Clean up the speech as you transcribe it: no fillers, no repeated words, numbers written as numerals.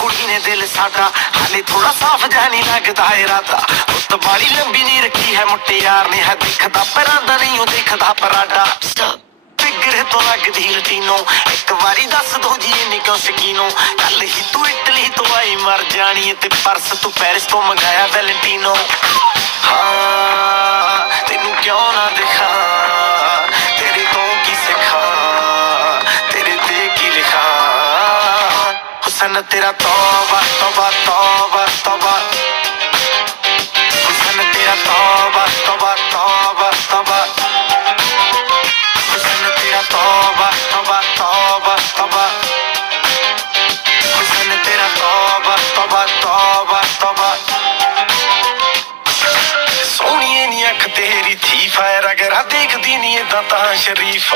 कुड़ी ने दिल साडा हाले थोड़ा साफ जा नहीं लगदा इरादा उत बाड़ी लंबी नहीं रखी है मुटियार ने है दिखदा परांदा नहीं दिखदा पराडा फिगर तो लगदी लटीनो एक बारी दस दो जी इन्नी क्यों शकीनो कल ही तू इटली तो आई मर जानी ते परस तू पेरिस तो मंगाया वैलेंटिनो हाँ तेनू क्यों ना दिखा तेरे तो की सिखा तेरे ते की लिखा हुसन तेरा तौबा तौबा तौबा तौबा हुसन तेरा तौबा तौबा तौबा तौबा हुसन तेरा तौबा तौबा तौबा तौबा हुसन तेरा तौबा तौबा तौबा तौबा सोहणिए नी अख तेरी थी फायर अगर देखदी नी तां शरीफ